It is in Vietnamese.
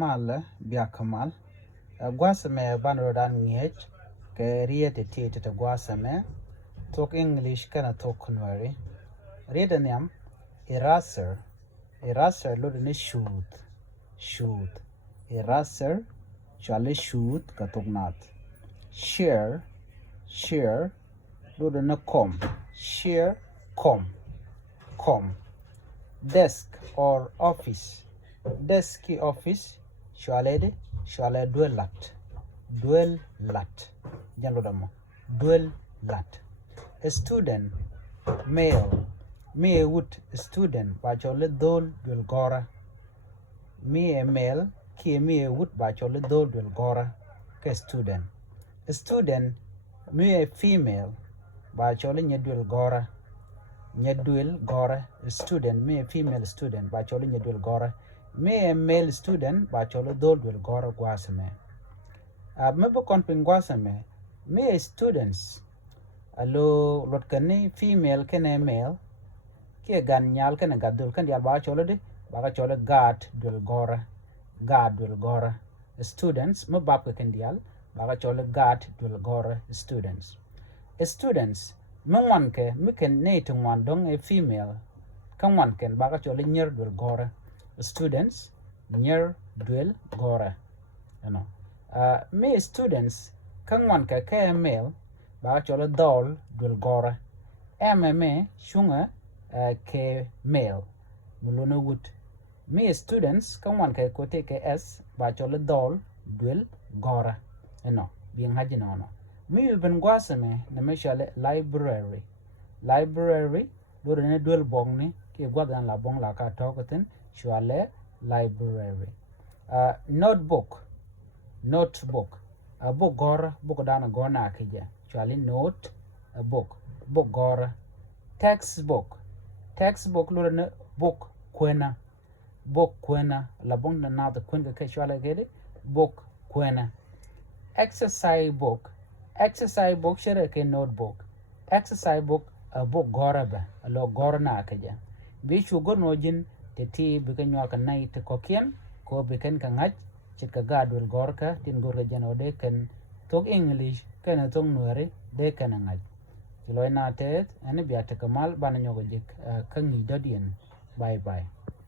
mal bia kamal gwasame banrodan ngech ke riete tete te gwasame talk English kana talk kunwari riete nyam eraser lo ne shoot eraser chale shoot katoknat share lo ne share com desk or office deski office shwale duel lat janlo damo duel lat a student male me would student ba chole dol duel gora me a male ki me would ba chole dol duel gora ke student a student me a female ba chole nyedul gora student me a female student ba chole nyedul gora me a male student ba chole dol duel gora gwasame mebo konpin gwasame me a students alo lot kane female kane male ke gan nyal kane gadul kan ya ba chole de ba chole gad duel gora students me bab kan dial ba chole gad duel gora students mangwan ke miken ne tungwan dong a female kan wan ken ba chole nyer duel gora students nyer duel gora me students kan wan ke male ba chole dol duel gora me shunga ke male mulono wood me students kan wan ke kote ke s ba chole dol duel gora bien haji no me ben gwasame na me shale library do ne duel bong ni ke gwadan la bong la ka tokoten shale library notebook a book gora book dana gona kije shale note a book gora textbook lo ne book kwena la bong na the kwen ke shale gede book kwena exercise book shere ke notebook exercise book a book gora ba lo gora na kaja bi shugo nojin te ti bi ka nyoka nai te kokien ko bi ken ka ngach chit ka gadul gorka tin gorga janode ken tok English ken tok nuare de ken ngach loy na tet ani biata kamal bana nyogo jik kan ni dodien bye